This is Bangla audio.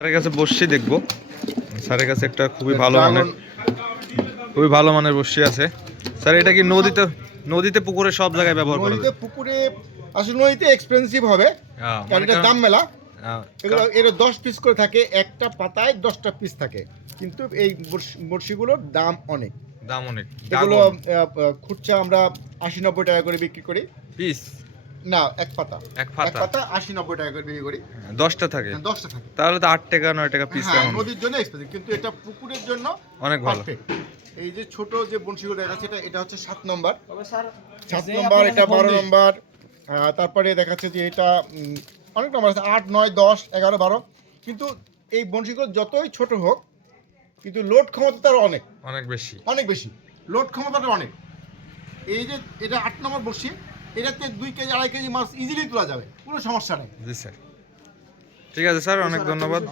স্যারের কাছে বসছি দেখব। স্যারের কাছে একটা খুবই ভালো মানের খুবই ভালো মানের বসছি আছে। স্যার এটা কি নদীতে নদীতে পুকুরে সব জায়গায় ব্যবহার করা নদীতে পুকুরে আসলে নদীতে এক্সপেন্সিভ হবে। হ্যাঁ, কারণ মানে এটা দাম মেলা। হ্যাঁ, এগুলো এর দশ পিস করে থাকে একটা পাতায় দশটা পিস থাকে। কিন্তু এই বড়শি- বড়শিগুলোর দাম অনেক। দাম অনেক। এগুলো খুচরা আমরা আশি নব্বই টাকা করে বিক্রি করি। পিস না এক পাতা। এক এক পাতা পাতা আশি নব্বই টাকা করে বিক্রি করি। দশটা থাকে? হ্যাঁ, দশটা থাকে। তাহলে তো আট টাকা নয় টাকা পিস হ্যাঁ কেমন নদীর জন্য এক্সপেন্সিভ কিন্তু এটা পুকুরের জন্য অনেক ভালো। এই যে ছোট যে বংশীগুলো দেখাচ্ছে এটা এটা হচ্ছে সাত নম্বর। সাত নম্বর এটা ফোন বারো দিন। নম্বর। তারপরে দেখাচ্ছে যে এটা অনেক নম্বর আছে আট নয় দশ এগারো বারো। কিন্তু এই বংশীগুলো যতই ছোট হোক কিন্তু লোড ক্ষমতা তার অনেক। অনেক বেশি। অনেক বেশি। লোড ক্ষমতাটা অনেক। এই যে এটা আট নম্বর বসি এটাতে দুই কেজি আড়াই কেজি মাছ ইজিলি তোলা যাবে কোনো সমস্যা নেই। জি স্যার। ঠিক আছে স্যার অনেক ধন্যবাদ।